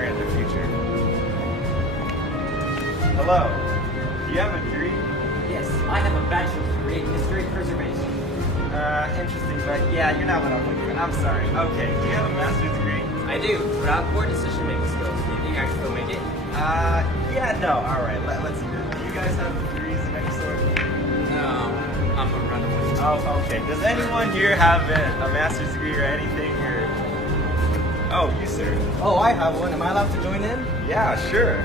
planner in the future. Hello. Do you have a degree? Yes, I have a bachelor's degree in history preservation. Interesting, but yeah, you're not what I'm looking for. I'm sorry. Okay, do you have a master's degree? I do, but I have poor decision-making skills. Do you think I can still make it? Yeah, no, alright, let's do this. Do you guys have degrees of any sort? No, I'm a runaway. Oh, okay. Does anyone here have a master's degree or anything, or... Oh, you, sir. Oh, I have one. Am I allowed to join in? Yeah, sure.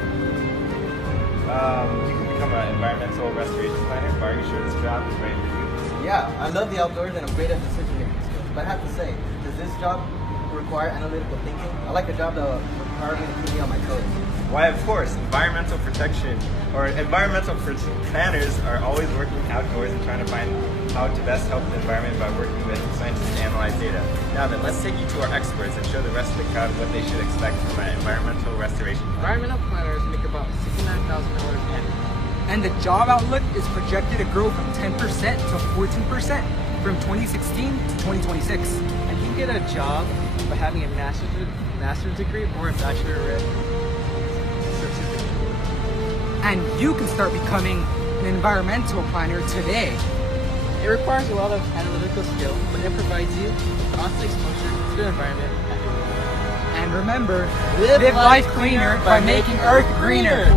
You can become an environmental restoration planner. Are you sure this job is right for you? Yeah, I love the outdoors and I'm great at decision-making skills. But I have to say, does this job require analytical thinking? I like a job that will require me to keep me on my toes. Why, of course, environmental protection or environmental planners are always working outdoors and trying to find how to best help the environment by working with scientists to analyze data. Now then, let's take you to our experts and show the rest of the crowd what they should expect from an environmental restoration plan. Environmental planners make about $69,000 annually. And the job outlook is projected to grow from 10% to 14% from 2016 to 2026. And you can get a job by having a master's degree or a bachelorette certificate. And you can start becoming an environmental planner today. It requires a lot of analytical skill, but it provides you with constant exposure to the environment everywhere. And remember, live life cleaner by making Earth greener.